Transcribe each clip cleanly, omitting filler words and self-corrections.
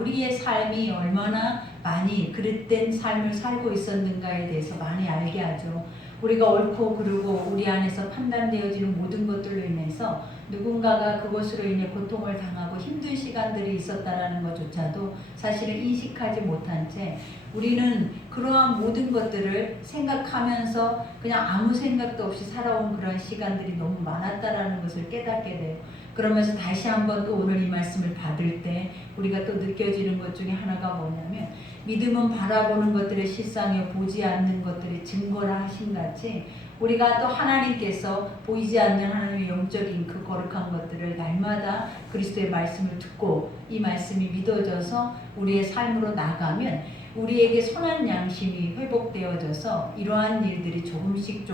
우리의 삶이 얼마나 많이 그릇된 삶을 살고 있었는가에 대해서 많이 알게 하죠. 우리가 옳고 그르고 우리 안에서 판단되어지는 모든 것들로 인해서 누군가가 그것으로 인해 고통을 당하고 힘든 시간들이 있었다라는 것조차도 사실은 인식하지 못한 채 우리는 그러한 모든 것들을 생각하면서 그냥 아무 생각도 없이 살아온 그런 시간들이 너무 많았다라는 것을 깨닫게 돼요. 그러면서 다시 한번 또 오늘 이 말씀을 받을 때 우리가 또 느껴지는 것 중에 하나가 뭐냐면, 믿음은 바라보는 것들의 실상이요 보지 않는 것들의 증거라 하신 같이 우리가 또 하나님께서 보이지 않는 하나님의 영적인 그 거룩한 것들을 날마다 그리스도의 말씀을 듣고 이 말씀이 믿어져서 우리의 삶으로 나가면 우리에게 선한 양심이 회복되어져서 이러한 일들이 조금씩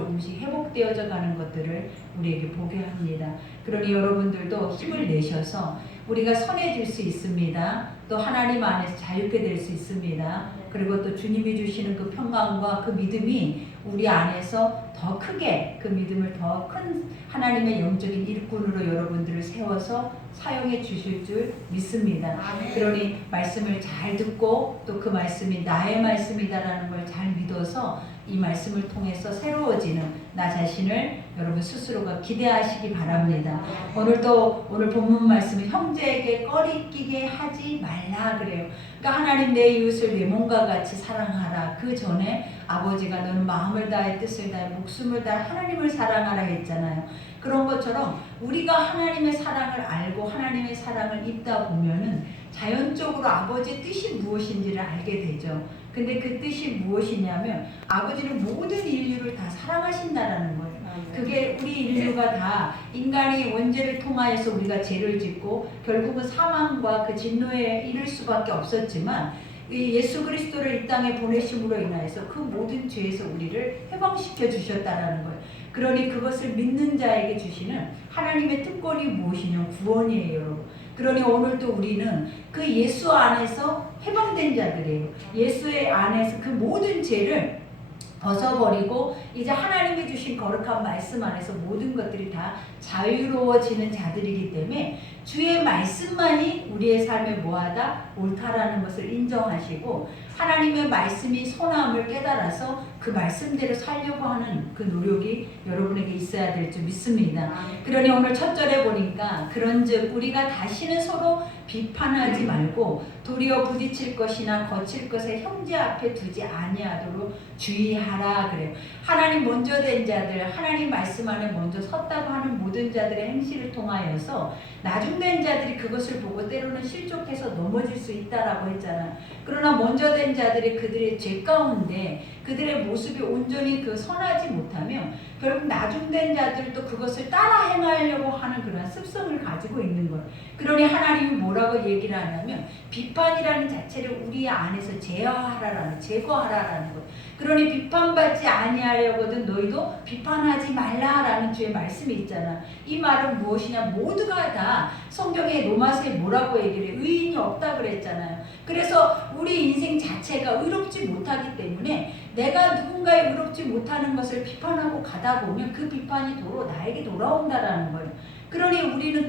회복되어져 가는 것들을 우리에게 보게 합니다. 그러니 여러분들도 힘을 내셔서 우리가 선해질 수 있습니다. 또 하나님 안에서 자유케 될 수 있습니다. 그리고 또 주님이 주시는 그 평강과 그 믿음이 우리 안에서 더 크게 그 믿음을 더 큰 하나님의 영적인 일꾼으로 여러분들을 세워서 사용해 주실 줄 믿습니다. 그러니 말씀을 잘 듣고 또 그 말씀이 나의 말씀이다라는 걸 잘 믿어서 이 말씀을 통해서 새로워지는 나 자신을 여러분 스스로가 기대하시기 바랍니다. 오늘 본문 말씀은 형제에게 꺼리끼게 하지 말라 그래요. 그러니까 하나님 내 이웃을 내 몸과 같이 사랑하라. 그 전에 아버지가 너는 마음을 다해 뜻을 다해 목숨을 다해 하나님을 사랑하라 했잖아요. 그런 것처럼 우리가 하나님의 사랑을 알고 하나님의 사랑을 입다 보면은 자연적으로 아버지의 뜻이 무엇인지를 알게 되죠. 근데 그 뜻이 무엇이냐면 아버지는 모든 인류를 다 사랑하신다라는 거예요. 그게 우리 인류가 다 인간이 원죄를 통하여서 우리가 죄를 짓고 결국은 사망과 그 진노에 이를 수밖에 없었지만 예수 그리스도를 이 땅에 보내심으로 인하여서 그 모든 죄에서 우리를 해방시켜 주셨다라는 거예요. 그러니 그것을 믿는 자에게 주시는 하나님의 특권이 무엇이냐? 구원이에요, 여러분. 그러니 오늘도 우리는 그 예수 안에서 해방된 자들이에요. 예수의 안에서 그 모든 죄를 벗어버리고 이제 하나님이 주신 거룩한 말씀 안에서 모든 것들이 다 자유로워지는 자들이기 때문에 주의 말씀만이 우리의 삶에 뭐하다? 옳다라는 것을 인정하시고 하나님의 말씀이 선함을 깨달아서 그 말씀대로 살려고 하는 그 노력이 여러분에게 있어야 될 줄 믿습니다. 그러니 오늘 첫 절에 보니까 그런즉 우리가 다시는 서로 비판하지 말고 도리어 부딪힐 것이나 거칠 것에 형제 앞에 두지 아니하도록 주의하라 그래요. 하나님 먼저 된 자들, 하나님 말씀 안에 먼저 섰다고 하는 모든 자들의 행실을 통하여서 나중된 자들이 그것을 보고 때로는 실족해서 넘어질 수 있다라고 했잖아요. 그러나 먼저 된 자들이 그들의 죄 가운데 그들의 모습이 온전히 선하지 못하면 결국 나중된 자들도 그것을 따라 행하려고 하는 그런 습성을 가지고 있는 거예요. 그러니 하나님이 뭐라고 얘기를 하냐면 비판이라는 자체를 우리 안에서 제거하라라는 거예요. 그러니 비판받지 아니하려거든 너희도 비판하지 말라라는 주의 말씀이 있잖아. 이 말은 무엇이냐? 모두가 다 성경의 로마서에 뭐라고 얘기를 해? 의인이 없다 그랬잖아요. 그래서 우리 인생 자체가 의롭지 못하기 때문에 내가 누군가의 의롭지 못하는 것을 비판하고 가다 보면 그 비판이 도로 나에게 돌아온다라는 거예요. 그러니 우리는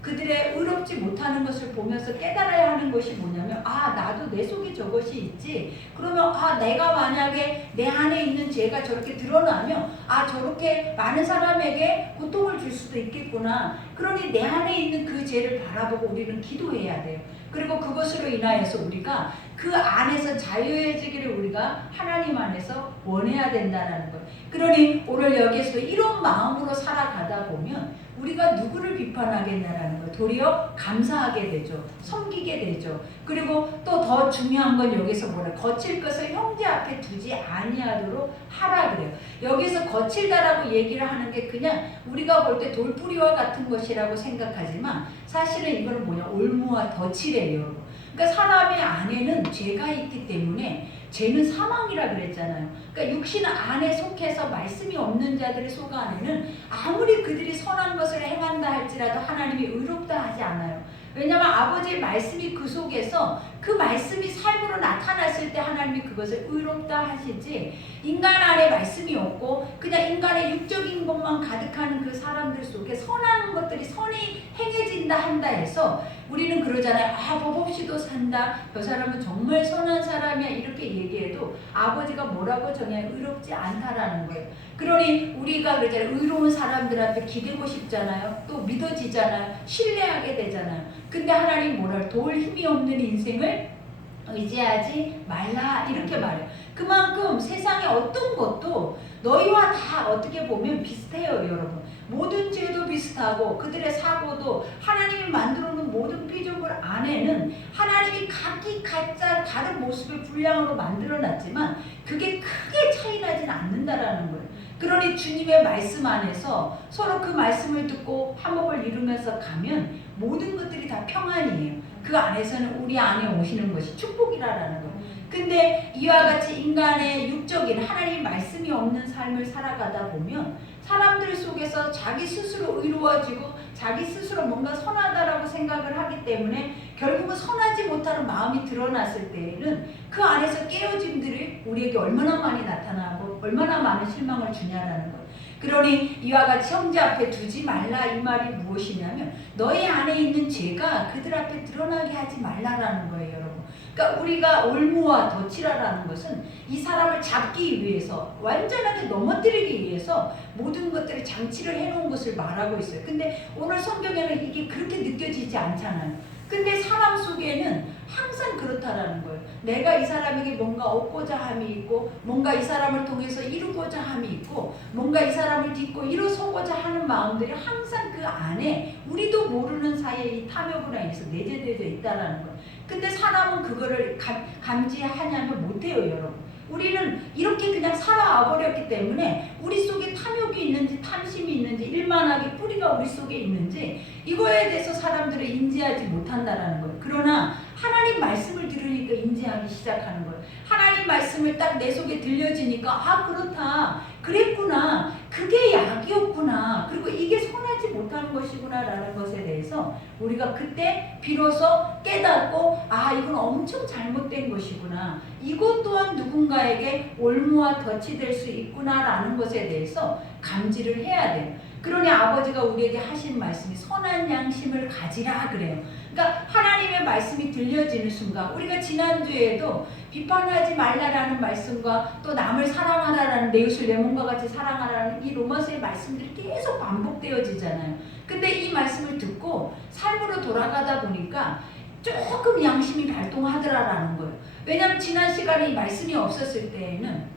그들의 의롭지 못하는 것을 보면서 깨달아야 하는 것이 뭐냐면 나도 내 속에 저것이 있지. 그러면 내가 만약에 내 안에 있는 죄가 저렇게 드러나면 저렇게 많은 사람에게 고통을 줄 수도 있겠구나. 그러니 내 안에 있는 그 죄를 바라보고 우리는 기도해야 돼요. 그리고 그것으로 인하여서 우리가 그 안에서 자유해지기를 우리가 하나님 안에서 원해야 된다는 거예요. 그러니 오늘 여기에서 이런 마음으로 살아가다 보면 우리가 누구를 비판하겠냐라는 거예요. 도리어 감사하게 되죠. 섬기게 되죠. 그리고 또 더 중요한 건 여기서 거칠 것을 형제 앞에 두지 아니하도록 하라 그래요. 여기서 거칠다라고 얘기를 하는 게 그냥 우리가 볼 때 돌뿌리와 같은 것이라고 생각하지만 사실은 이거는 올무와 덫이래요. 그러니까 사람의 안에는 죄가 있기 때문에 죄는 사망이라 그랬잖아요. 그러니까 육신 안에 속해서 말씀이 없는 자들의 속 안에는 아무리 그들이 선한 것을 행한다 할지라도 하나님이 의롭다 하지 않아요. 왜냐하면 아버지의 말씀이 그 속에서 그 말씀이 삶으로 나타났을 때 하나님이 그것을 의롭다 하시지, 인간 안에 말씀이 없고 그냥 인간의 육적인 것만 가득하는 그 사람들 속에 선한 것들이 선이 행해진다 한다 해서 우리는 그러잖아요. 아, 법 없이도 산다. 저 사람은 정말 선한 사람이야. 이렇게 얘기해도 아버지가 뭐라고 정해 의롭지 않다라는 거예요. 그러니 우리가 그러잖아요. 의로운 사람들한테 기대고 싶잖아요. 또 믿어지잖아요. 신뢰하게 되잖아요. 근데 하나님 뭐라 도울 힘이 없는 인생을 의지하지 말라 이렇게 말해요. 그만큼 세상의 어떤 것도 너희와 다 어떻게 보면 비슷해요, 여러분. 모든 죄도 비슷하고 그들의 사고도 하나님이 만들어 놓은 모든 피조물 안에는 하나님이 각기 각자 다른 모습의 분량으로 만들어 놨지만 그게 크게 차이 나진 않는다라는 거예요. 그러니 주님의 말씀 안에서 서로 그 말씀을 듣고 화목을 이루면서 가면 모든 것들이 다 평안이에요. 그 안에서는 우리 안에 오시는 것이 축복이라는 거예요. 근데 이와 같이 인간의 육적인 하나님 말씀이 없는 삶을 살아가다 보면 사람들 속에서 자기 스스로 의로워지고 자기 스스로 뭔가 선하다라고 생각을 하기 때문에 결국은 선하지 못하는 마음이 드러났을 때에는 그 안에서 깨어짐들이 우리에게 얼마나 많이 나타나고 얼마나 많은 실망을 주냐라는 거예요. 그러니 이와 같이 형제 앞에 두지 말라 이 말이 무엇이냐면 너희 안에 있는 죄가 그들 앞에 드러나게 하지 말라라는 거예요, 여러분. 그러니까 우리가 올무와 덫이라는 것은 이 사람을 잡기 위해서 완전하게 넘어뜨리기 위해서 모든 것들을 장치를 해놓은 것을 말하고 있어요. 근데 오늘 성경에는 이게 그렇게 느껴지지 않잖아요. 근데 사람 속에는 항상 그렇다라는 거예요. 내가 이 사람에게 뭔가 얻고자 함이 있고 뭔가 이 사람을 통해서 이루고자 함이 있고 뭔가 이 사람을 딛고 일어서고자 하는 마음들이 항상 그 안에 우리도 모르는 사이에 이 탐욕으로 인해서 내재되어 있다는 거예요. 근데 사람은 그거를 감지하냐면 못해요, 여러분. 우리는 이렇게 그냥 살아와 버렸기 때문에 우리 속에 탐욕이 있는지 탐심이 있는지 일만하게 뿌리가 우리 속에 있는지 이거에 대해서 사람들은 인지하지 못한다라는 거예요. 그러나 하나님 말씀을 들으니까 인지하기 시작하는 거예요. 하나님 말씀을 딱 내 속에 들려지니까 아 그렇다 그랬구나 그게 약이었구나 그리고 이게 선하지 못하는 것이구나 라는 것에 대해서 우리가 그때 비로소 깨닫고 아 이건 엄청 잘못된 것이구나 이것 또한 누군가에게 올무와 덫이 될 수 있구나 라는 것에 대해서 감지를 해야 돼요. 그러니 아버지가 우리에게 하신 말씀이 선한 양심을 가지라 그래요. 그러니까 하나님의 말씀이 들려지는 순간 우리가 지난주에도 비판하지 말라라는 말씀과 또 남을 사랑하라라는 내 이웃을 내 몸과 같이 사랑하라는 이 로마서의 말씀들이 계속 반복되어지잖아요. 근데 이 말씀을 듣고 삶으로 돌아가다 보니까 조금 양심이 발동하더라라는 거예요. 왜냐하면 지난 시간에 이 말씀이 없었을 때에는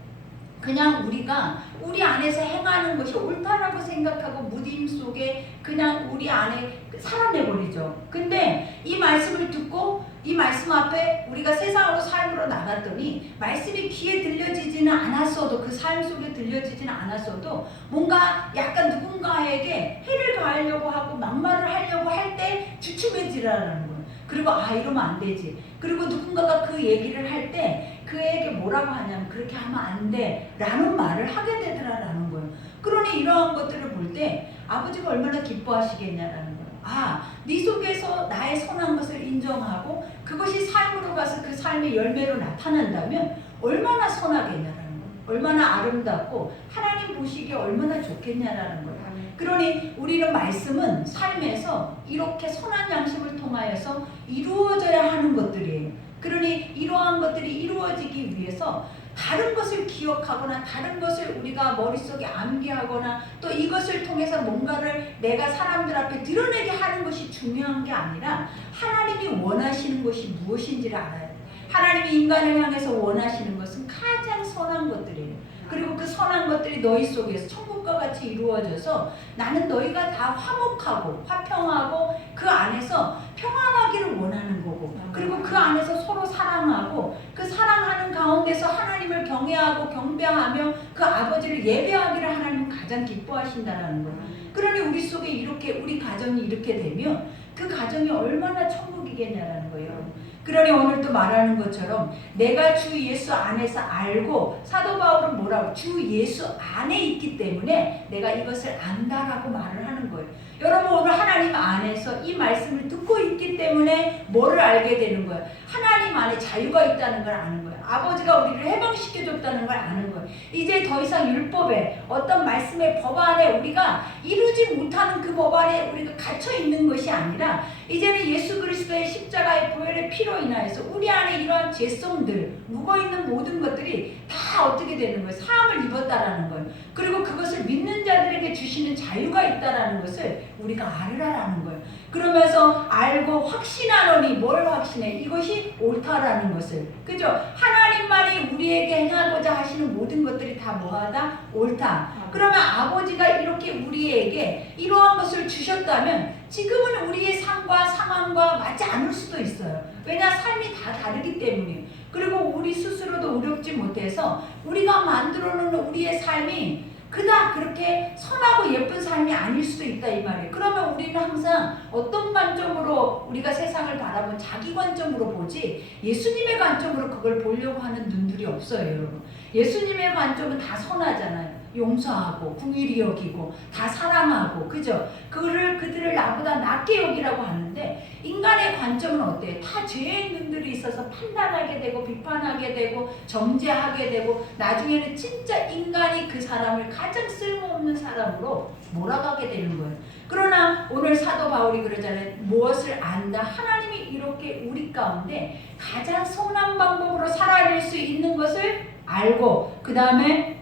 그냥 우리가 우리 안에서 행하는 것이 옳다라고 생각하고 무딘 속에 그냥 우리 안에 살아내버리죠. 근데 이 말씀을 듣고 이 말씀 앞에 우리가 세상으로 삶으로 나갔더니 말씀이 귀에 들려지지는 않았어도 그 삶 속에 들려지지는 않았어도 뭔가 약간 누군가에게 해를 가하려고 하고 막말을 하려고 할 때 주춤해지라는 거예요. 그리고 아 이러면 안 되지. 그리고 누군가가 그 얘기를 할 때 그에게 뭐라고 하냐면 그렇게 하면 안 돼 라는 말을 하게 되더라라는 거예요. 그러니 이러한 것들을 볼 때 아버지가 얼마나 기뻐하시겠냐라는 거예요. 아, 네 속에서 나의 선한 것을 인정하고 그것이 삶으로 가서 그 삶의 열매로 나타난다면 얼마나 선하겠냐라는 거예요. 얼마나 아름답고 하나님 보시기에 얼마나 좋겠냐라는 거예요. 그러니 우리는 말씀은 삶에서 이렇게 선한 양심을 통하여서 이루어져야 하는 것들이에요. 그러니 이러한 것들이 이루어지기 위해서 다른 것을 기억하거나 다른 것을 우리가 머릿속에 암기하거나 또 이것을 통해서 뭔가를 내가 사람들 앞에 드러내게 하는 것이 중요한 게 아니라 하나님이 원하시는 것이 무엇인지를 알아야 돼요. 하나님이 인간을 향해서 원하시는 것은 가장 선한 것들이에요. 그리고 그 선한 것들이 너희 속에서 천국과 같이 이루어져서 나는 너희가 다 화목하고 화평하고 그 안에서 평안하기를 원하는 거고 그리고 그 안에서 서로 사랑하고 그 사랑하는 가운데서 하나님을 경외하고 경배하며 그 아버지를 예배하기를 하나님은 가장 기뻐하신다는 거예요. 그러니 우리 속에 이렇게 우리 가정이 이렇게 되면 그 가정이 얼마나 천국이겠냐라는 거예요. 그러니 오늘 또 말하는 것처럼 내가 주 예수 안에서 알고, 사도 바울은 뭐라고? 주 예수 안에 있기 때문에 내가 이것을 안다라고 말을 하는 거예요. 여러분 오늘 하나님 안에서 이 말씀을 듣고 있기 때문에 뭐를 알게 되는 거예요? 하나님 안에 자유가 있다는 걸 아는 거예요. 아버지가 우리를 해방시켜줬다는 걸 아는 거예요. 이제 더 이상 율법에 어떤 말씀의 법 안에 우리가 이루지 못하는 그 법 안에 우리가 갇혀 있는 것이 아니라 이제는 예수 그리스도의 십자가의 보혈의 피로 인하여서 우리 안에 이러한 죄성들, 묵어있는 모든 것들이 다 어떻게 되는 거예요? 사함을 입었다라는 거예요. 그리고 그것을 믿는 자들에게 주시는 자유가 있다라는 것을 우리가 알으라라는 거예요. 그러면서 알고 확신하노니, 뭘 확신해? 이것이 옳다라는 것을. 그죠? 하나님만이 우리에게 행하고자 하시는 모든 것들이 다 뭐하다? 옳다. 그러면 아버지가 이렇게 우리에게 이러한 것을 주셨다면 지금은 우리의 삶과 상황과 맞지 않을 수도 있어요. 왜냐? 삶이 다 다르기 때문이에요. 그리고 우리 스스로도 어렵지 못해서 우리가 만들어 놓은 우리의 삶이 그닥 그렇게 선하고 예쁜 삶이 아닐 수도 있다 이 말이에요. 그러면 우리는 항상 어떤 관점으로 우리가 세상을 바라보면 자기 관점으로 보지 예수님의 관점으로 그걸 보려고 하는 눈들이 없어요, 여러분. 예수님의 관점은 다 선하잖아요. 용서하고 긍휼히 여기고 다 사랑하고, 그죠? 그들을 나보다 낫게 여기라고 하는데 인간의 관점은 어때요? 다 죄의 눈들이 있어서 판단하게 되고 비판하게 되고 정죄하게 되고 나중에는 진짜 인간이 그 사람을 가장 쓸모없는 사람으로 몰아가게 되는 거예요. 그러나 오늘 사도 바울이 그러잖아요. 무엇을 안다? 하나님이 이렇게 우리 가운데 가장 선한 방법으로 살아낼 수 있는 것을 알고, 그 다음에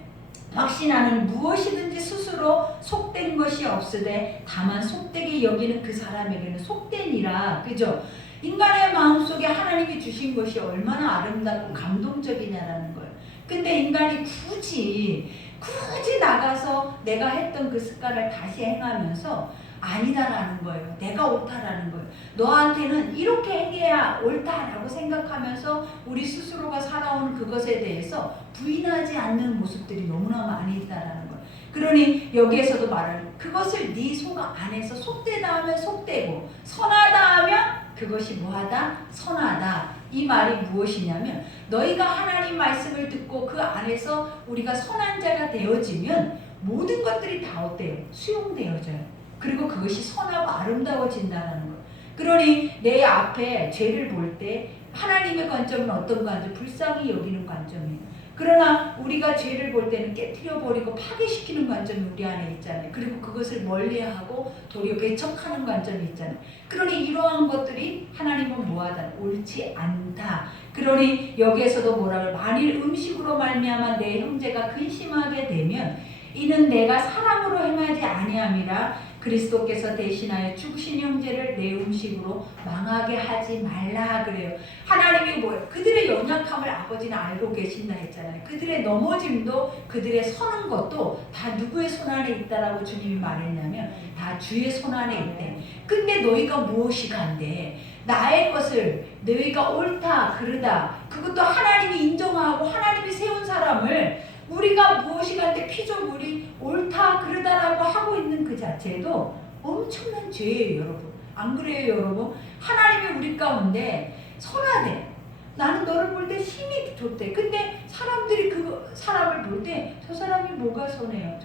확신하는 무엇이든지 스스로 속된 것이 없으되 다만 속되게 여기는 그 사람에게는 속되니라. 그죠? 인간의 마음속에 하나님이 주신 것이 얼마나 아름답고 감동적이냐라는 거예요. 근데 인간이 굳이 나가서 내가 했던 그 습관을 다시 행하면서 아니다라는 거예요. 내가 옳다라는 거예요. 너한테는 이렇게 행해야 옳다라고 생각하면서 우리 스스로가 살아온 그것에 대해서 부인하지 않는 모습들이 너무나 많이 있다라는 거예요. 그러니 여기에서도 말하는 그것을 네 속 안에서 속되다 하면 속되고 선하다 하면 그것이 뭐하다? 선하다. 이 말이 무엇이냐면 너희가 하나님 말씀을 듣고 그 안에서 우리가 선한 자가 되어지면 모든 것들이 다 어때요? 수용되어져요. 그리고 그것이 선하고 아름다워진다는 거예요. 그러니 내 앞에 죄를 볼 때 하나님의 관점은 어떤 관점? 불쌍히 여기는 관점이에요. 그러나 우리가 죄를 볼 때는 깨트려버리고 파괴시키는 관점이 우리 안에 있잖아요. 그리고 그것을 멀리하고 도리어 배척하는 관점이 있잖아요. 그러니 이러한 것들이 하나님은 뭐하다? 옳지 않다. 그러니 여기에서도 뭐라고? 만일 음식으로 말미암아 내 형제가 근심하게 되면 이는 내가 사랑으로 행하지 아니함이라. 그리스도께서 대신하여 죽으신 형제를 내 음식으로 망하게 하지 말라 그래요. 하나님이 뭐예요? 그들의 연약함을 아버지는 알고 계신다 했잖아요. 그들의 넘어짐도 그들의 서는 것도 다 누구의 손 안에 있다라고 주님이 말했냐면 다 주의 손 안에 있대. 근데 너희가 무엇이 간대? 나의 것을 너희가 옳다 그르다 그것도 하나님이 인정하고 하나님이 세운 사람을 우리가 무엇이 간데 피조물이 옳다 그르다라고 하고 있는 그 자체도 엄청난 죄예요, 여러분. 안 그래요, 여러분? 하나님이 우리 가운데 선하대. 나는 너를 볼 때 힘이 좋대. 근데 사람들이 그 사람을 볼 때 저 사람이 뭐가 선해요?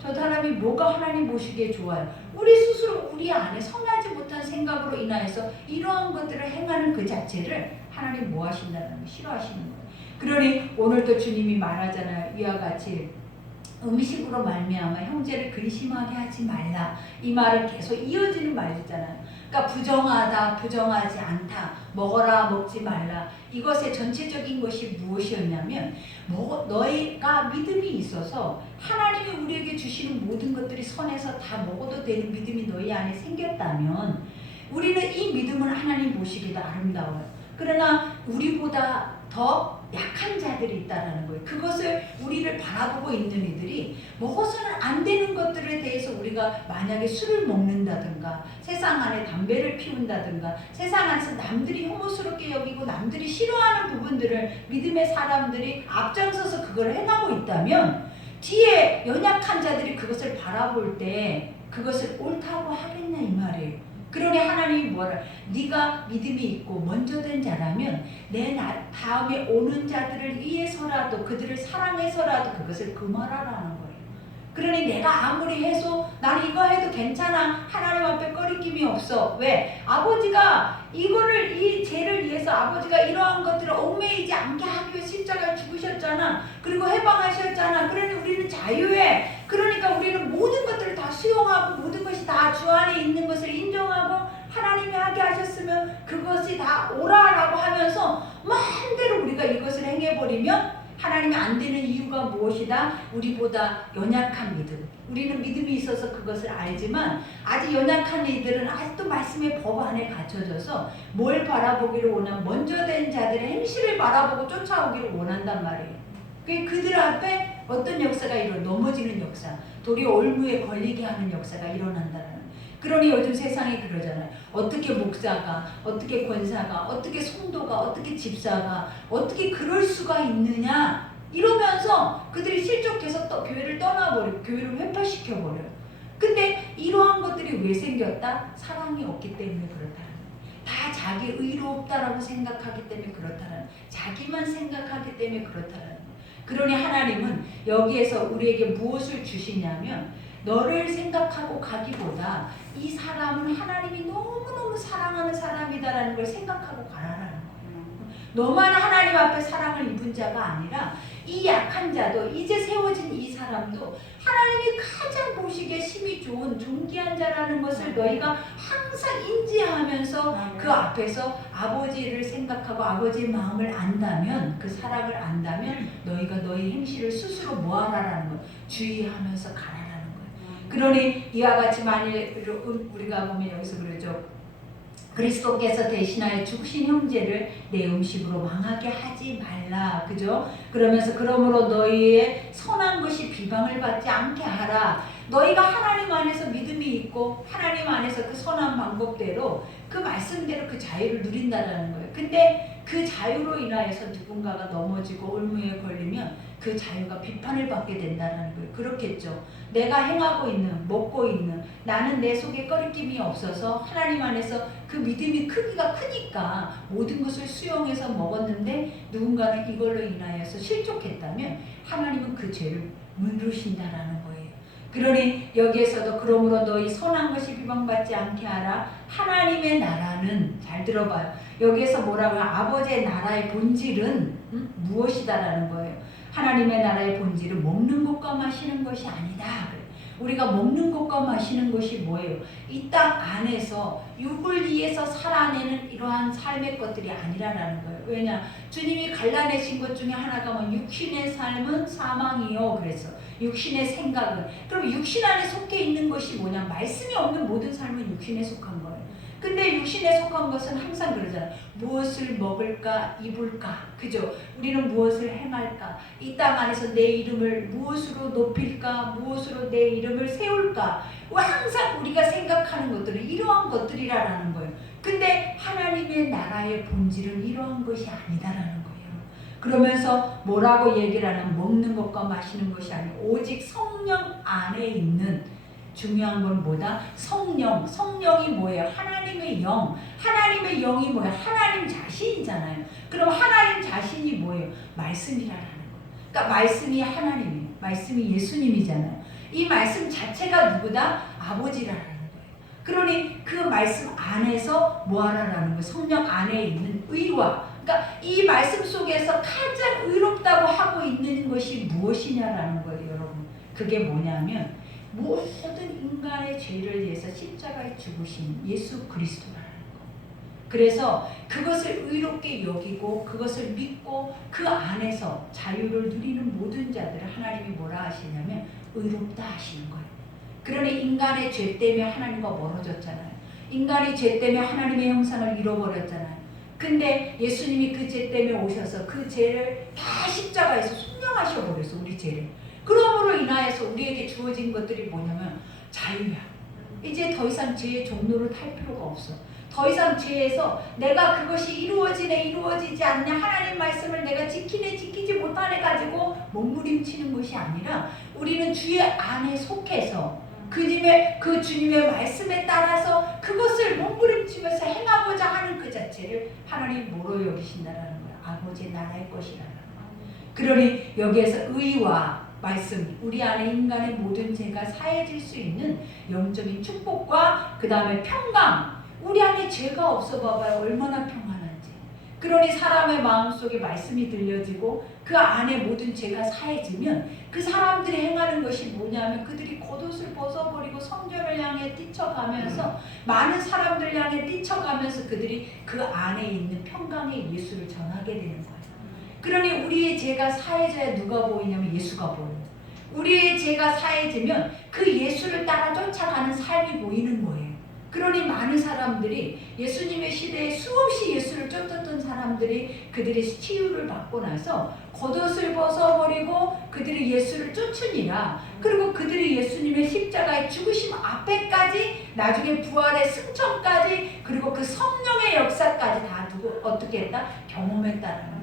저 사람이 뭐가 하나님 보시기에 좋아요? 우리 스스로 우리 안에 선하지 못한 생각으로 인하여서 이러한 것들을 행하는 그 자체를 하나님 뭐 하신다는 거 싫어하시는 거예요. 그러니 오늘도 주님이 말하잖아요. 이와 같이 음식으로 말미암아 형제를 근심하게 하지 말라. 이 말은 계속 이어지는 말이잖아요. 그러니까 부정하다, 부정하지 않다, 먹어라, 먹지 말라. 이것의 전체적인 것이 무엇이었냐면 너희가 믿음이 있어서 하나님이 우리에게 주시는 모든 것들이 선해서 다 먹어도 되는 믿음이 너희 안에 생겼다면 우리는 이 믿음을 하나님 보시기도 아름다워요. 그러나 우리보다 더 약한 자들이 있다라는 거예요. 그것을 우리를 바라보고 있는 이들이 먹어서는 안 되는 것들에 대해서 우리가 만약에 술을 먹는다든가 세상 안에 담배를 피운다든가 세상 안에서 남들이 혐오스럽게 여기고 남들이 싫어하는 부분들을 믿음의 사람들이 앞장서서 그걸 행하고 있다면 뒤에 연약한 자들이 그것을 바라볼 때 그것을 옳다고 하겠냐 이 말이에요. 그러니 하나님이 뭐라? 네가 믿음이 있고 먼저 된 자라면 내 다음에 오는 자들을 위해서라도 그들을 사랑해서라도 그것을 금하라라는 거예요. 그러니 내가 아무리 해서 나는 이거 해도 괜찮아. 하나님 앞에 꺼리낌이 없어. 왜? 아버지가 이거를 이 죄를 위해서 아버지가 이러한 것들을 얽매이지 않게 하기 위해 십자가에 죽으셨잖아. 그리고 해방하셨잖아. 그러니 우리는 자유해. 그러니까 우리는 모든 것들을 다 수용하고 모든 것이 다 주 안에 있는 것을 인정하고 하나님이 하게 하셨으면 그것이 다 오라라고 하면서 마음대로 우리가 이것을 행해버리면 하나님이 안 되는 이유가 무엇이다? 우리보다 연약한 믿음. 우리는 믿음이 있어서 그것을 알지만 아직 연약한 이들은 아직도 말씀의 법 안에 갇혀져서 뭘 바라보기를 원하면 먼저 된 자들의 행실을 바라보고 쫓아오기를 원한단 말이에요. 그들 앞에 어떤 역사가 넘어지는 역사, 도리어 올무에 걸리게 하는 역사가 일어난다는. 그러니 요즘 세상이 그러잖아요. 어떻게 목사가, 어떻게 권사가, 어떻게 성도가, 어떻게 집사가, 어떻게 그럴 수가 있느냐 이러면서 그들이 실족해서 또 교회를 떠나버리고 교회를 회파시켜버려요. 근데 이러한 것들이 왜 생겼다? 사랑이 없기 때문에 그렇다는 거예요. 다 자기 의롭다라고 생각하기 때문에 그렇다는 거예요. 자기만 생각하기 때문에 그렇다는 거예요. 그러니 하나님은 여기에서 우리에게 무엇을 주시냐면 너를 생각하고 가기보다 이 사람은 하나님이 너무너무 사랑하는 사람이다라는 걸 생각하고 가라라는 거예요. 너만 하나님 앞에 사랑을 입은 자가 아니라 이 약한 자도 이제 세워진 이 사람도 하나님이 가장 보시기에 심히 좋은 존귀한 자라는 것을 너희가 항상 인지하면서 그 앞에서 아버지를 생각하고 아버지의 마음을 안다면 그 사랑을 안다면 너희가 너희 행실을 스스로 모아라라는 거 주의하면서 가라. 그러니 이와 같이 만일 우리가 보면 여기서 그러죠. 그리스도께서 대신하여 죽으신 형제를 내 음식으로 망하게 하지 말라. 그죠? 그러면서 그러므로 너희의 선한 것이 비방을 받지 않게 하라. 너희가 하나님 안에서 믿음이 있고 하나님 안에서 그 선한 방법대로 그 말씀대로 그 자유를 누린다라는 거예요. 근데 그 자유로 인하여서 누군가가 넘어지고 올무에 걸리면 그 자유가 비판을 받게 된다는 거예요. 그렇겠죠. 내가 행하고 있는, 먹고 있는, 나는 내 속에 꺼리낌이 없어서 하나님 안에서 그 믿음이 크기가 크니까 모든 것을 수용해서 먹었는데 누군가는 이걸로 인하여서 실족했다면 하나님은 그 죄를 물으신다라는 거예요. 그러니 여기에서도 그러므로 너희 선한 것이 비방받지 않게 하라. 하나님의 나라는 잘 들어봐요. 여기에서 뭐라고요? 아버지의 나라의 본질은 무엇이다라는 거예요. 하나님의 나라의 본질은 먹는 것과 마시는 것이 아니다. 우리가 먹는 것과 마시는 것이 뭐예요? 이 땅 안에서 육을 위해서 살아내는 이러한 삶의 것들이 아니라는 거예요. 왜냐? 주님이 갈라내신 것 중에 하나가 뭐 육신의 삶은 사망이요. 그래서 육신의 생각은. 그럼 육신 안에 속해 있는 것이 뭐냐? 말씀이 없는 모든 삶은 육신에 속한 거예요. 근데 육신에 속한 것은 항상 그러잖아요. 무엇을 먹을까, 입을까, 그죠? 우리는 무엇을 행할까? 이 땅 안에서 내 이름을 무엇으로 높일까? 무엇으로 내 이름을 세울까? 항상 우리가 생각하는 것들은 이러한 것들이라는 거예요. 근데 하나님의 나라의 본질은 이러한 것이 아니다라는 거예요. 그러면서 뭐라고 얘기를 하냐면 먹는 것과 마시는 것이 아니고 오직 성령 안에 있는 중요한 건 뭐다? 성령. 성령이 뭐예요? 하나님의 영. 하나님의 영이 뭐예요? 하나님 자신이잖아요. 그럼 하나님 자신이 뭐예요? 말씀이라는 거예요. 그러니까 말씀이 하나님이에요. 말씀이 예수님이잖아요. 이 말씀 자체가 누구다? 아버지라는 거예요. 그러니 그 말씀 안에서 뭐하라라는 거예요? 성령 안에 있는 의와. 그러니까 이 말씀 속에서 가장 의롭다고 하고 있는 것이 무엇이냐라는 거예요, 여러분. 그게 뭐냐면 모든 인간의 죄를 위해서 십자가에 죽으신 예수 그리스도라는 거. 그래서 그것을 의롭게 여기고 그것을 믿고 그 안에서 자유를 누리는 모든 자들을 하나님이 뭐라 하시냐면 의롭다 하시는 거예요. 그러니 인간의 죄 때문에 하나님과 멀어졌잖아요. 인간이 죄 때문에 하나님의 형상을 잃어버렸잖아요. 근데 예수님이 그 죄 때문에 오셔서 그 죄를 다 십자가에서 속량하셔 버렸어, 우리 죄를. 그러므로 인하여서 우리에게 주어진 것들이 뭐냐면 자유야. 이제 더 이상 죄의 종로를 탈 필요가 없어. 더 이상 죄에서 내가 그것이 이루어지네 이루어지지 않냐 하나님 말씀을 내가 지키네 지키지 못하네 가지고 몸부림치는 것이 아니라 우리는 주의 안에 속해서 그 주님의 말씀에 따라서 그것을 몸부림치면서 행하고자 하는 그 자체를 하나님 뭐로 여기신다라는 거예요. 아버지의 나라의 것이라는 거예요. 그러니 여기에서 의와 말씀, 우리 안에 인간의 모든 죄가 사해질 수 있는 영적인 축복과 그 다음에 평강, 우리 안에 죄가 없어 봐봐요. 얼마나 평안한지. 그러니 사람의 마음속에 말씀이 들려지고 그 안에 모든 죄가 사해지면 그 사람들이 행하는 것이 뭐냐면 그들이 겉옷을 벗어버리고 성전을 향해 뛰쳐가면서 많은 사람들 향해 뛰쳐가면서 그들이 그 안에 있는 평강의 예수를 전하게 되는 거예요. 그러니 우리의 죄가 사해져야 누가 보이냐면 예수가 보여요. 우리의 죄가 사해지면 그 예수를 따라 쫓아가는 삶이 보이는 거예요. 그러니 많은 사람들이 예수님의 시대에 수없이 예수를 쫓았던 사람들이 그들이 치유를 받고 나서 겉옷을 벗어버리고 그들이 예수를 쫓으니라. 그리고 그들이 예수님의 십자가의 죽으심 앞에까지 나중에 부활의 승천까지 그리고 그 성령의 역사까지 다 어떻게 했다? 경험했다라는 거예요.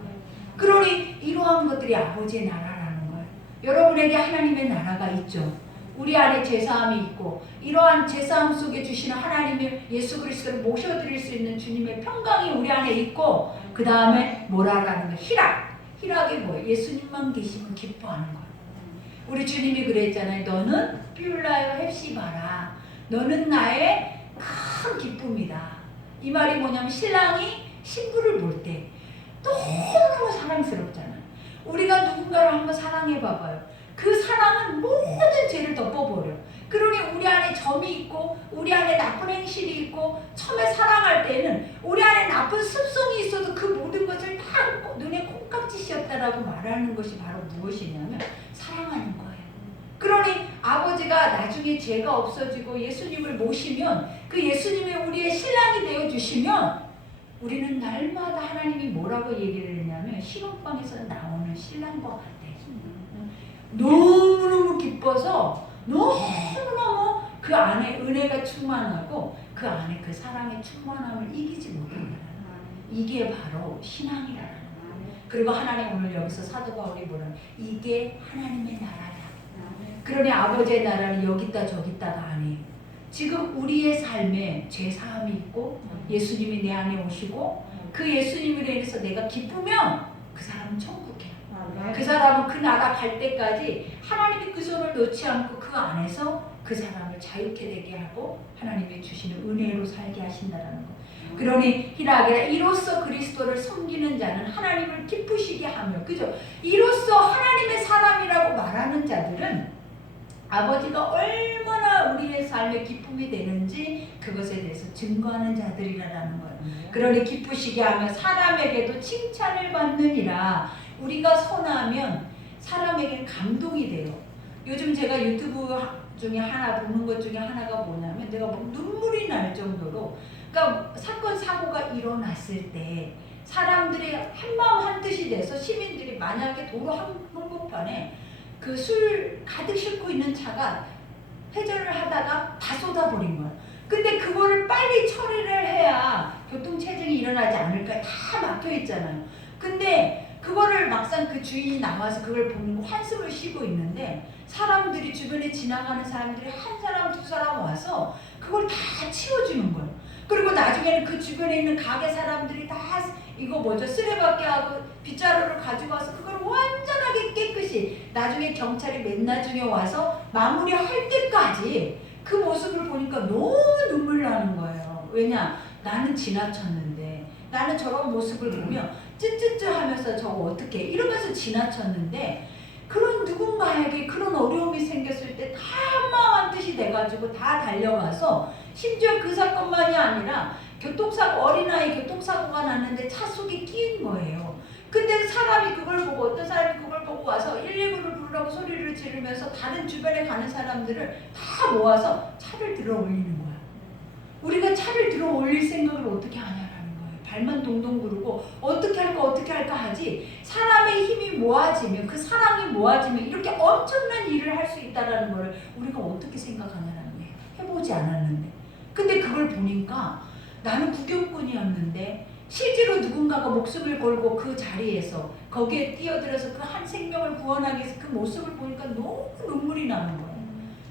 그러니 이러한 것들이 아버지의 나라라는 거예요. 여러분에게 하나님의 나라가 있죠. 우리 안에 죄사함이 있고 이러한 죄사함 속에 주시는 하나님의 예수 그리스도를 모셔드릴 수 있는 주님의 평강이 우리 안에 있고 그 다음에 뭐라라는 거예요. 희락이 뭐예요? 예수님만 계시면 기뻐하는 거예요. 우리 주님이 그랬잖아요. 너는 뷰라요 헵시바라. 너는 나의 큰 기쁨이다. 이 말이 뭐냐면 신랑이 신부를 볼 때 너무너무 사랑스럽잖아요. 우리가 누군가를 한번 사랑해 봐봐요. 그 사랑은 모든 죄를 덮어버려. 그러니 우리 안에 점이 있고 우리 안에 나쁜 행실이 있고 처음에 사랑할 때는 우리 안에 나쁜 습성이 있어도 그 모든 것을 다 눈에 콩깍지씌었다라고 말하는 것이 바로 무엇이냐면 사랑하는 거예요. 그러니 아버지가 나중에 죄가 없어지고 예수님을 모시면 그 예수님이 우리의 신랑이 되어주시면 우리는 날마다 하나님이 뭐라고 얘기를 했냐면 신혼방에서 나오는 신랑과 같아. 너무너무 기뻐서 너무너무 그 안에 은혜가 충만하고 그 안에 그 사랑의 충만함을 이기지 못한다. 이게 바로 신앙이라는 거예요. 그리고 하나님 오늘 여기서 사도 바울이 뭐라는 이게 하나님의 나라다. 그러니 아버지의 나라는 여기 있다 저기 있다가 아니에요. 지금 우리의 삶에 죄사함이 있고 예수님이 내 안에 오시고 그 예수님으로 인해서 내가 기쁘면 그 사람은 천국이야. 그 사람은 그 나라 갈 때까지 하나님이 그 손을 놓지 않고 그 안에서 그 사람을 자유케 되게 하고 하나님이 주시는 은혜로 살게 하신다라는 거. 그러니 희락이라 이로써 그리스도를 섬기는 자는 하나님을 기쁘시게 하며 그죠? 이로써 하나님의 사람이라고 말하는 자들은 아버지가 얼마나 우리의 삶에 기쁨이 되는지 그것에 대해서 증거하는 자들이라는 거예요. 그러니 기쁘시게 하며 사람에게도 칭찬을 받느니라. 우리가 선하면 사람에게 감동이 돼요. 요즘 제가 유튜브 중에 하나 보는 것 중에 하나가 뭐냐면 내가 뭐 눈물이 날 정도로 그러니까 사건 사고가 일어났을 때 사람들이 한마음 한뜻이 돼서 시민들이 만약에 도로 한복판에 그 술 가득 싣고 있는 차가 회전을 하다가 다 쏟아버린 거야. 근데 그거를 빨리 처리를 해야 교통체증이 일어나지 않을까 다 막혀 있잖아요. 근데 그거를 막상 그 주인이 나와서 그걸 보는 거 한숨을 쉬고 있는데 사람들이 주변에 지나가는 사람들이 한 사람 두 사람 와서 그걸 다 치워주는 거예요. 그리고 나중에는 그 주변에 있는 가게 사람들이 다 이거 뭐죠? 쓰레받게 하고 빗자루를 가지고 와서 그걸 완전하게 깨끗이 나중에 경찰이 맨 나중에 와서 마무리할 때까지 그 모습을 보니까 너무 눈물 나는 거예요. 왜냐? 나는 지나쳤는데 나는 저런 모습을 보면 쯧쯧쯧 하면서 저거 어떻게 이러면서 지나쳤는데 그런 누군가에게 그런 어려움이 생겼을 때 다 한마음 한뜻이 돼가지고 다 달려가서 심지어 그 사건만이 아니라 교통사고 어린아이 교통사고가 났는데 차 속에 끼인 거예요. 근데 사람이 그걸 보고 어떤 사람이 그걸 보고 와서 119를 부르라고 소리를 지르면서 다른 주변에 가는 사람들을 다 모아서 차를 들어 올리는 거야. 우리가 차를 들어 올릴 생각을 어떻게 하냐라는 거예요. 발만 동동 구르고 어떻게 할까 하지 사람의 힘이 모아지면 그 사랑이 모아지면 이렇게 엄청난 일을 할 수 있다는 걸 우리가 어떻게 생각하냐라는 거예요. 해보지 않았는데. 근데 그걸 보니까 나는 구경꾼이었는데 실제로 누군가가 목숨을 걸고 그 자리에서 거기에 뛰어들어서 그 한 생명을 구원하기 위해서 그 모습을 보니까 너무 눈물이 나는 거예요.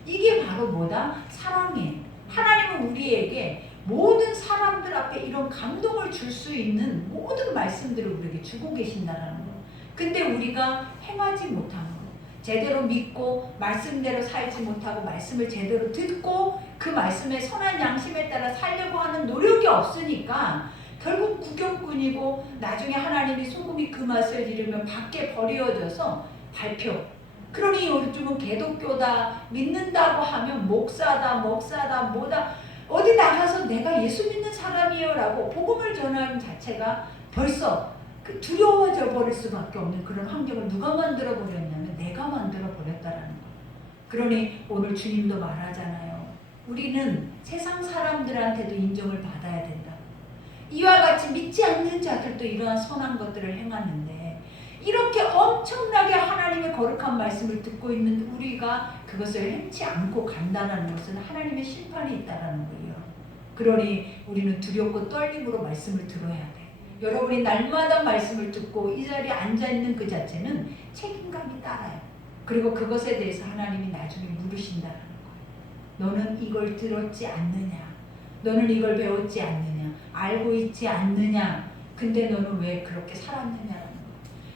이게 바로 뭐다? 사랑이에요. 하나님은 우리에게 모든 사람들 앞에 이런 감동을 줄 수 있는 모든 말씀들을 우리에게 주고 계신다라는 거. 근데 우리가 행하지 못한 거, 제대로 믿고 말씀대로 살지 못하고 말씀을 제대로 듣고 그 말씀의 선한 양심에 따라 살려고 하는 노력이 없으니까 결국 구경꾼이고 나중에 하나님이 소금이 그 맛을 잃으면 밖에 버려져서 발표. 그러니 요즘은 개독교다, 믿는다고 하면 목사다 뭐다 어디 나가서 내가 예수 믿는 사람이에요 라고 복음을 전하는 자체가 벌써 그 두려워져 버릴 수밖에 없는 그런 환경을 누가 만들어 버렸냐면 내가 만들어 버렸다라는 거. 그러니 오늘 주님도 말하잖아요. 우리는 세상 사람들한테도 인정을 받아야 된다. 이와 같이 믿지 않는 자들도 이러한 선한 것들을 행하는데 이렇게 엄청나게 하나님의 거룩한 말씀을 듣고 있는 우리가 그것을 행치 않고 간다는 것은 하나님의 심판이 있다는 거예요. 그러니 우리는 두렵고 떨림으로 말씀을 들어야 돼. 여러분이 날마다 말씀을 듣고 이 자리에 앉아있는 그 자체는 책임감이 따라요. 그리고 그것에 대해서 하나님이 나중에 물으신다는 거예요. 너는 이걸 들었지 않느냐? 너는 이걸 배웠지 않느냐? 알고 있지 않느냐? 근데 너는 왜 그렇게 살았느냐?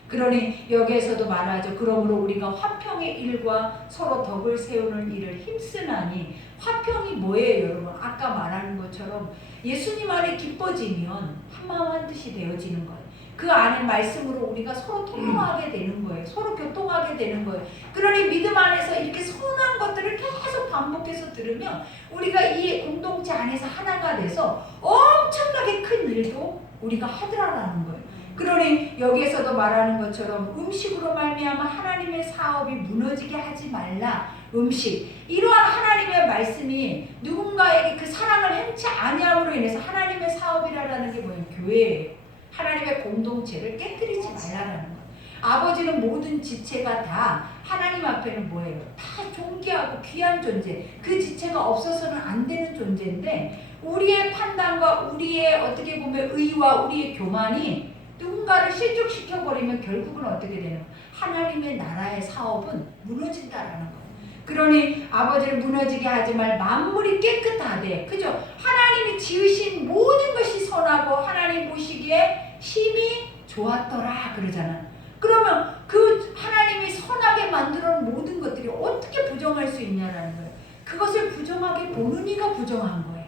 그러니 여기에서도 말하죠. 그러므로 우리가 화평의 일과 서로 덕을 세우는 일을 힘쓰나니 화평이 뭐예요 여러분? 아까 말하는 것처럼 예수님 안에 기뻐지면 한마음 한뜻이 되어지는 거예요. 그 안에 말씀으로 우리가 서로 통용하게 되는 거예요. 서로 교통하게 되는 거예요. 그러니 믿음 안에서 이렇게 선한 것들을 계속 반복해서 들으면 우리가 이 공동체 안에서 하나가 돼서 엄청나게 큰 일도 우리가 하더라라는 거예요. 그러니 여기에서도 말하는 것처럼 음식으로 말미암아 하나님의 사업이 무너지게 하지 말라. 음식, 이러한 하나님의 말씀이 누군가에게 그 사랑을 행치 아니함으로 인해서 하나님의 사업이라는 게 뭐예요? 교회예요. 하나님의 공동체를 깨뜨리지 말라라는 거예요. 아버지는 모든 지체가 다 하나님 앞에는 뭐예요? 다 존귀하고 귀한 존재. 그 지체가 없어서는 안 되는 존재인데 우리의 판단과 우리의 어떻게 보면 의와 우리의 교만이 누군가를 실족시켜버리면 결국은 어떻게 되는 거예요? 하나님의 나라의 사업은 무너진다라는 거예요. 그러니 아버지를 무너지게 하지 말 만물이 깨끗하되 그죠? 하나님이 지으신 모든 것이 선하고 하나님 보시기에 심히 좋았더라 그러잖아. 그러면 그 하나님이 선하게 만들어 놓은 모든 것들이 어떻게 부정할 수 있냐라는 거예요. 그것을 부정하게 보는 이가 부정한 거예요.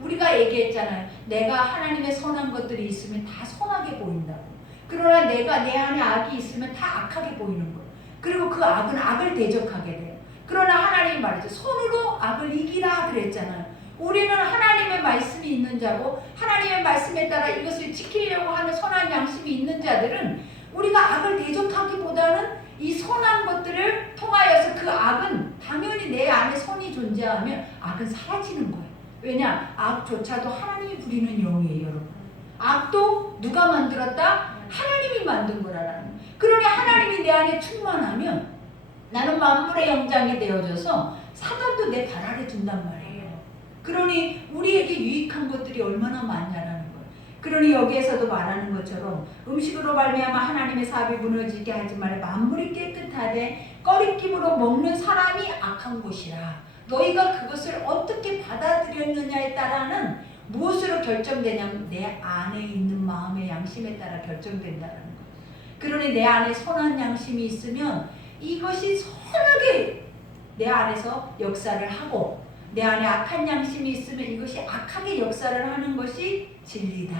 우리가 얘기했잖아요. 내가 하나님의 선한 것들이 있으면 다 선하게 보인다고. 그러나 내가 내 안에 악이 있으면 다 악하게 보이는 거예요. 그리고 그 악은 악을 대적하게 돼요. 그러나 하나님이 말이죠. 손으로 악을 이기라 그랬잖아요. 우리는 하나님의 말씀이 있는 자고 하나님의 말씀에 따라 이것을 지키려고 하는 선한 양심이 있는 자들은 우리가 악을 대적하기보다는 이 선한 것들을 통하여서 그 악은 당연히 내 안에 선이 존재하면 악은 사라지는 거예요. 왜냐? 악조차도 하나님이 부리는 영이에요, 여러분. 악도 누가 만들었다? 하나님이 만든 거라는. 그러니 하나님이 내 안에 충만하면 나는 만물의 영장이 되어져서 사단도 내 발 아래 둔단 말이에요. 그러니 우리에게 유익한 것들이 얼마나 많냐라는 거예요. 그러니 여기에서도 말하는 것처럼 음식으로 말미암아 하나님의 사업이 무너지게 하지 말라. 만물이 깨끗하되 꺼리낌으로 먹는 사람이 악한 것이라. 너희가 그것을 어떻게 받아들였느냐에 따라는 무엇으로 결정되냐면 내 안에 있는 마음의 양심에 따라 결정된다는 거예요. 그러니 내 안에 선한 양심이 있으면 이것이 선하게 내 안에서 역사를 하고 내 안에 악한 양심이 있으면 이것이 악하게 역사를 하는 것이 진리다.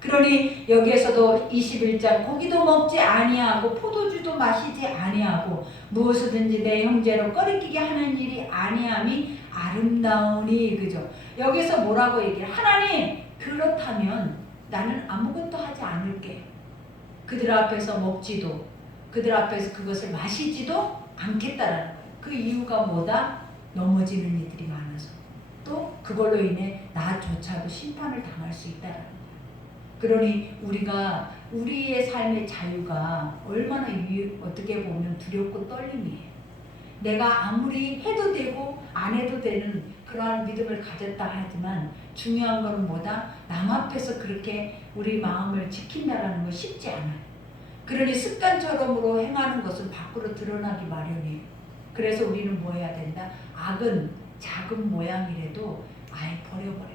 그러니 여기에서도 21장 고기도 먹지 아니하고 포도주도 마시지 아니하고 무엇이든지 내 형제로 꺼리끼게 하는 일이 아니함이 아름다우니 그죠? 여기서 뭐라고 얘기해? 하나님 그렇다면 나는 아무것도 하지 않을게. 그들 앞에서 먹지도 그들 앞에서 그것을 마시지도 않겠다라는 거예요. 그 이유가 뭐다? 넘어지는 이들이 많아서 또 그걸로 인해 나조차도 심판을 당할 수 있다라는 거예요. 그러니 우리가 우리의 삶의 자유가 얼마나 어떻게 보면 두렵고 떨림이에요. 내가 아무리 해도 되고 안 해도 되는 그러한 믿음을 가졌다 하지만 중요한 건 뭐다? 남 앞에서 그렇게 우리 마음을 지킨다라는 건 쉽지 않아요. 그러니 습관처럼으로 행하는 것은 밖으로 드러나기 마련이에요. 그래서 우리는 뭐 해야 된다? 악은 작은 모양이라도 아예 버려버려라.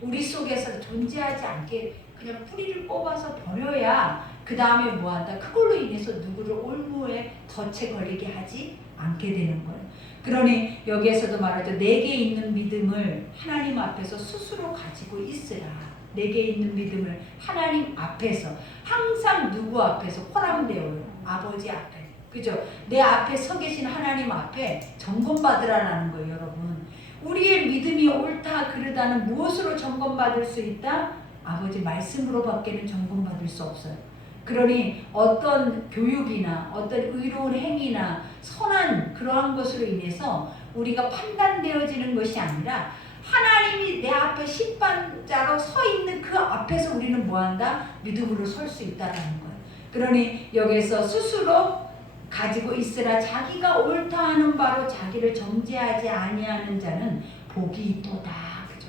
우리 속에서 존재하지 않게 그냥 뿌리를 뽑아서 버려야 그 다음에 뭐한다? 그걸로 인해서 누구를 올무에 덫에 걸리게 하지 않게 되는 거예요. 그러니 여기에서도 말하죠. 내게 있는 믿음을 하나님 앞에서 스스로 가지고 있으라. 내게 있는 믿음을 하나님 앞에서 항상 누구 앞에서 포함되어요. 아버지 앞에. 그죠? 내 앞에 서 계신 하나님 앞에 점검받으라는 거예요, 여러분. 우리의 믿음이 옳다 그르다는 무엇으로 점검받을 수 있다? 아버지 말씀으로 밖에는 점검받을 수 없어요. 그러니 어떤 교육이나 어떤 의로운 행위나 선한 그러한 것으로 인해서 우리가 판단되어지는 것이 아니라 하나님이 내 앞에 심판자로 서 있는 그 앞에서 우리는 뭐한다? 믿음으로 설 수 있다는 거예요. 그러니 여기서 스스로 가지고 있으라. 자기가 옳다 하는 바로 자기를 정죄하지 아니하는 자는 복이 있도다. 그죠?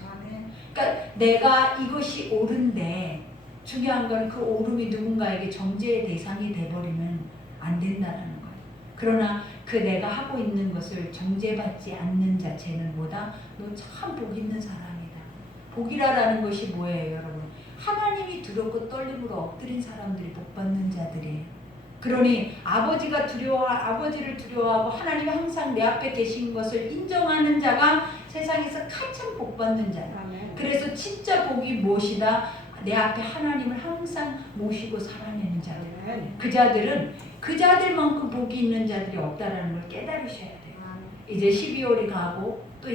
그러니까 내가 이것이 옳은데 중요한 건 그 옳음이 누군가에게 정죄의 대상이 돼버리면 안 된다는 거예요. 그러나 그 내가 하고 있는 것을 정죄받지 않는 자체는 뭐다? 너 참 복 있는 사람이다. 복이라는 것이 뭐예요, 여러분? 하나님이 두렵고 떨림으로 엎드린 사람들이 복 받는 자들이에요. 그러니 아버지를 두려워하고 하나님이 항상 내 앞에 계신 것을 인정하는 자가 세상에서 가장 복 받는 자예요. 그래서 진짜 복이 무엇이다? 내 앞에 하나님을 항상 모시고 살아내는 자들. 그 자들은 그 자들만큼 복이 있는 자들이 없다라는 걸 깨달으셔야 돼요. 이제 12월이 가고 또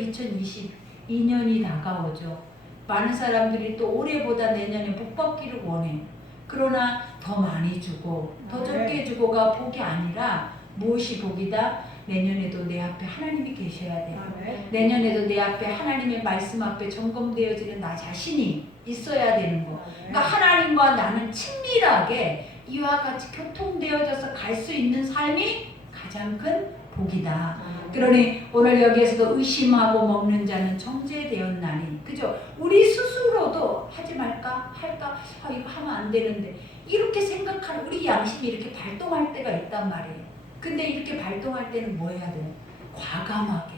2022년이 다가오죠. 많은 사람들이 또 올해보다 내년에 복 받기를 원해. 그러나 더 많이 주고 더 적게 주고가 복이 아니라 무엇이 복이다? 내년에도 내 앞에 하나님이 계셔야 돼요. 내년에도 내 앞에 하나님의 말씀 앞에 점검되어지는 나 자신이 있어야 되는 거. 그러니까 하나님과 나는 친밀하게 이와 같이 교통되어져서 갈 수 있는 삶이 가장 큰 복이다. 그러니 오늘 여기에서도 의심하고 먹는 자는 정죄되었나니, 그죠? 우리 스스로도 하지 말까 할까, 이거 하면 안 되는데 이렇게 생각하는 우리 양심이 이렇게 발동할 때가 있단 말이에요. 근데 이렇게 발동할 때는 뭐 해야 돼요? 과감하게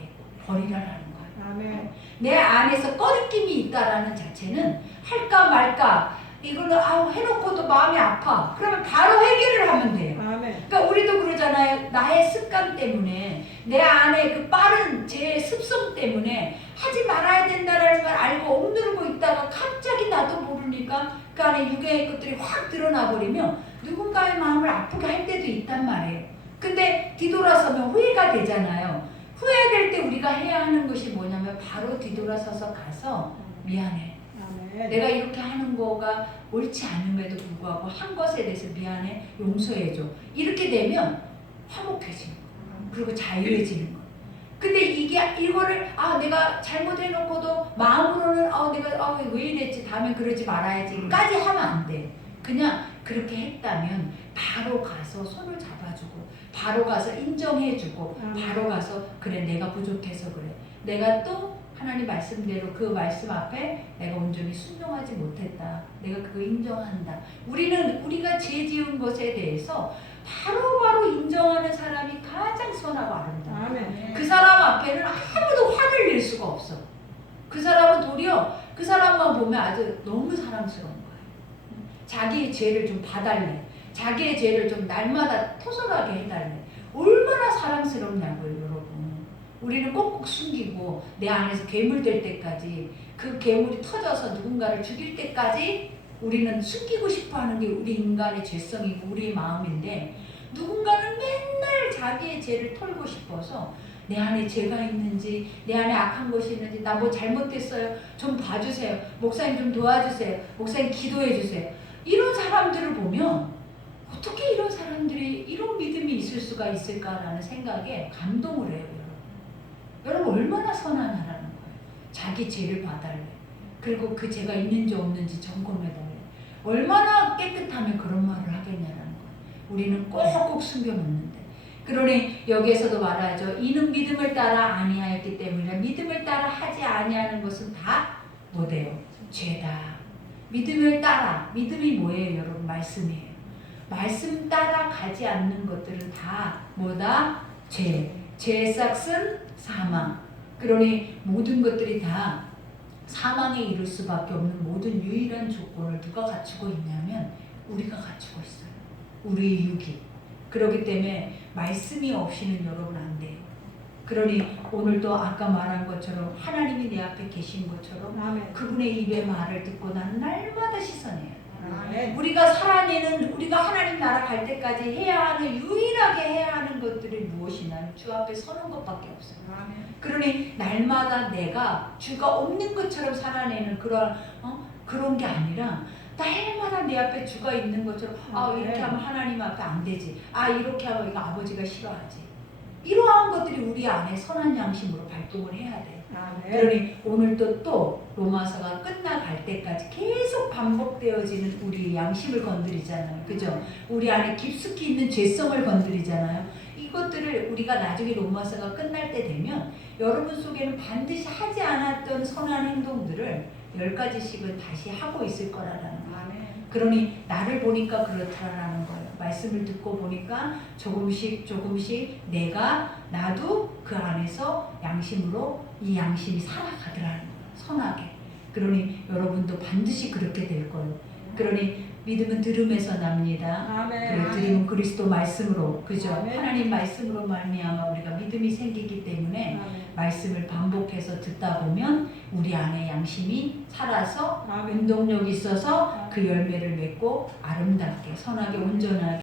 버리라라는 거예요. 아멘. 내 안에서 꺼리낌이 있다라는 자체는 할까 말까 이거는 해놓고도 마음이 아파. 그러면 바로 해결을 하면 돼요. 아멘. 그러니까 우리도 그러잖아요. 나의 습관 때문에 내 안에 그 빠른 제 습성 때문에 하지 말아야 된다라는 걸 알고 억누르고 있다가 갑자기 나도 모르니까 그 안에 육의 것들이 확 드러나 버리면 누군가의 마음을 아프게 할 때도 있단 말이에요. 근데 뒤돌아서면 후회가 되잖아요. 후회될 때 우리가 해야 하는 것이 뭐냐면 바로 뒤돌아서서 가서 미안해. 내가 이렇게 하는 거가 옳지 않음에도 불구하고 한 것에 대해서 미안해, 용서해줘. 이렇게 되면 화목해지는 거예요. 그리고 자유해지는 거예요. 근데 이거를 내가 잘못해놓고도 마음으로는 내가 왜 이랬지, 다음에 그러지 말아야지까지 하면 안 돼. 그냥 그렇게 했다면 바로 가서 손을 잡아주고 바로 가서 인정해주고 바로 가서 그래 내가 부족해서 그래. 내가 또 하나님 말씀대로 그 말씀 앞에 내가 온전히 순종하지 못했다. 내가 그거 인정한다. 우리가 죄 지은 것에 대해서 바로바로 인정하는 사람이 가장 선하고 아름다워. 그 사람 앞에는 아무도 화를 낼 수가 없어. 그 사람은 도리어 그 사람만 보면 아주 너무 사랑스러운 거예요. 자기의 죄를 좀 봐달래. 자기의 죄를 좀 날마다 토설하게 해달래. 얼마나 사랑스럽냐고요, 여러분. 우리는 꼭꼭 숨기고 내 안에서 괴물 될 때까지, 그 괴물이 터져서 누군가를 죽일 때까지 우리는 숨기고 싶어하는 게 우리 인간의 죄성이고 우리의 마음인데, 누군가는 맨날 자기의 죄를 털고 싶어서 내 안에 죄가 있는지, 내 안에 악한 것이 있는지, 나 뭐 잘못했어요, 좀 봐주세요, 목사님 좀 도와주세요, 목사님 기도해 주세요. 이런 사람들을 보면 어떻게 이런 사람들이 이런 믿음이 있을 수가 있을까라는 생각에 감동을 해요. 여러분 얼마나 선하냐라는 거예요. 자기 죄를 봐달래. 그리고 그 죄가 있는지 없는지 점검해달래. 얼마나 깨끗하면 그런 말을 하겠냐라는 거예요. 우리는 꼭꼭 숨겨놓는데. 그러니 여기에서도 말하죠. 이는 믿음을 따라 아니하였기 때문이라. 믿음을 따라 하지 아니하는 것은 다 뭐돼요? 죄다. 믿음을 따라. 믿음이 뭐예요, 여러분? 말씀이에요. 말씀 따라 가지 않는 것들은 다 뭐다? 죄의 싹은 사망. 그러니 모든 것들이 다 사망에 이를 수밖에 없는 모든 유일한 조건을 누가 갖추고 있냐면 우리가 갖추고 있어요. 우리의 육이. 그렇기 때문에 말씀이 없이는 여러분 안 돼요. 그러니 오늘도 아까 말한 것처럼 하나님이 내 앞에 계신 것처럼 아멘. 그분의 입의 말을 듣고 나는 날마다 씻어내요. 아멘. 우리가 살아내는, 우리가 하나님 나라 갈 때까지 해야 하는, 유일하게 해야 하는 것들이 무엇이냐면 주 앞에 서는 것밖에 없어요. 아멘. 그러니 날마다 내가 주가 없는 것처럼 살아내는 그런 게 아니라 날마다 내 앞에 주가 있는 것처럼 이렇게 하면 하나님 앞에 안 되지. 이렇게 하면 이거 아버지가 싫어하지. 이러한 것들이 우리 안에 선한 양심으로 발동을 해야 돼. 아멘. 그러니 오늘도 또 로마서가 끝나갈 때까지 계속 반복되어지는 우리 양심을 건드리잖아요. 그죠? 우리 안에 깊숙이 있는 죄성을 건드리잖아요. 이것들을 우리가 나중에 로마서가 끝날 때 되면 여러분 속에는 반드시 하지 않았던 선한 행동들을 10가지씩은 다시 하고 있을 거라는 거예요. 아멘. 그러니 나를 보니까 그렇다라는 거예요. 말씀을 듣고 보니까 조금씩 나도 그 안에서 양심으로 이 양심이 살아가더라는 거예요. 선하게. 그러니 여러분도 반드시 그렇게 될 거예요. 그러니 믿음은 들음에서 납니다. 아멘. 그래, 들음은 그리스도 말씀으로, 그죠? 아멘. 하나님 말씀으로 말미암아 우리가 믿음이 생기기 때문에 아멘. 말씀을 반복해서 듣다 보면 우리 안에 양심이 살아서 아멘. 운동력이 있어서 그 열매를 맺고 아름답게 선하게 온전하게